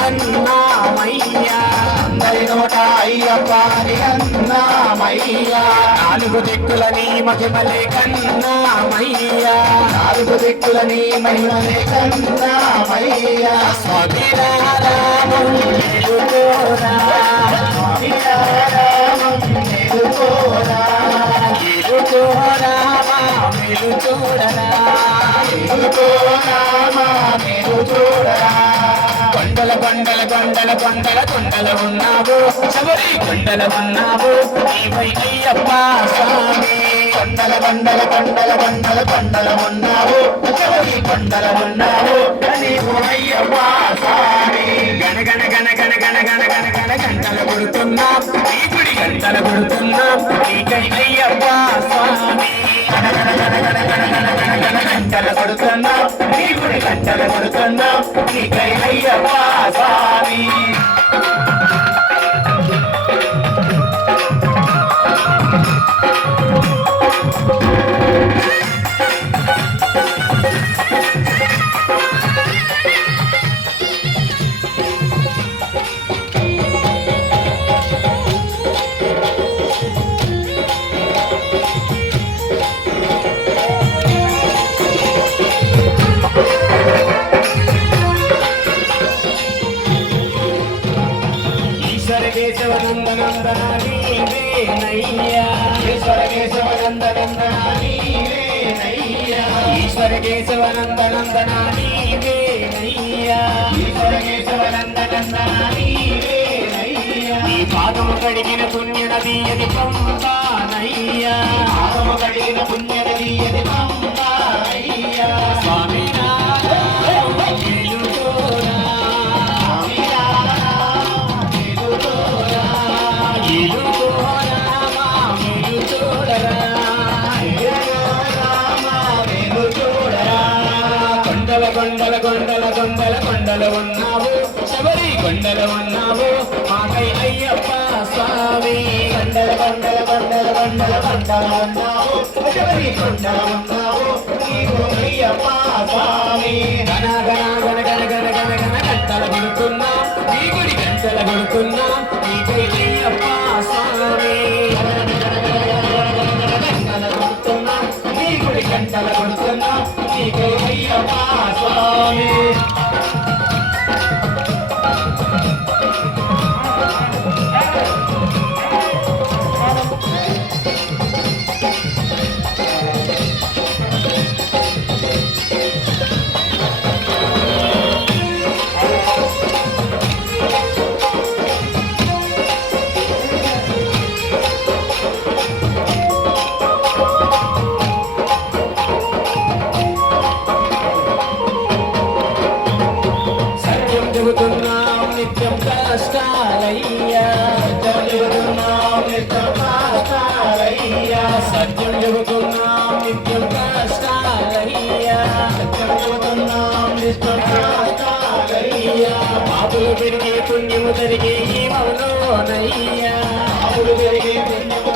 అన్నామయ్యా అందరి నోట అయ్యప్ప అని అన్నామయ్యా నాలుగు దిక్కులని మహిమలే కన్నామయ్యా నాలుగు దిక్కులని మహిమలే కన్నామయ్యా స్వామి రామం మేలుకోరా స్వామి రామం మేలుకోరా మేలుకోరా మేలు చూడరా మేలు చూడరా కొండల కొండల కొండల కొండల కొండల ఉన్నావు శబరి కొండల ఉన్నావు నీవై అయ్యప్ప స్వామి కొండల కొండల కొండల కొండల కొండల ఉన్నావు శబరి కొండల ఉన్నావు నీవు అయ్యప్ప స్వామి గణ గణ గణ గణ గణ గణ గణ గణ గంటలు కొడుతున్నాం ఈ గుడి గంటలు కొడుతున్నాం నీకై అయ్యప్ప స్వామి గణ గణ గణ గణ గణ గణ గణ గణ గంటలు కొడుతున్నాం ఈ గుడి గంటలు కొడుతున్నాం నీకై అయ్యప్ప స్వామి కేశవనందనందన నీవేనయ్యా ఈశ్వర కేశవనందనందన నీవేనయ్యా ఈశ్వర కేశవనందనందన నీవేనయ్యా ఈశ్వర కేశవనందనందన నీవేనయ్యా నీ పాదము కడిగిన పుణ్య నది అది పంపానయ్యా పాదము కడిగిన పుణ్య నది అది పంపానయ్యా స్వామి కొండల కొండల కొండల కొండల ఉన్నావు శబరి కొండల ఉన్నావు మాకై అయ్యప్ప స్వామి కొండల కొండల కొండల కొండల కొండల ఉన్నావు శబరి కొండల ఉన్నావు నీవు అయ్యప్ప స్వామి గణ గణ గణ గణ గణ గణ గణ గంటల కొడుతున్నా నీ గుడి గంటల కొడుతున్నా నీకై అయ్యప్ప స్వామి గంటల కొడుతున్నా నీ గుడి గంటల కొడుతున్నా నీకై అయ్యప్ప స్వామి చెబుతున్నాం నిత్యం కష్టాలయ్యా సత్యం చెబుతున్నాం నిత్యం కష్టాలయ్యా పాపులు పెరిగే పుణ్యము జరిగే ఈ మౌలోనయ్యా పాపులు పెరిగే పుణ్యము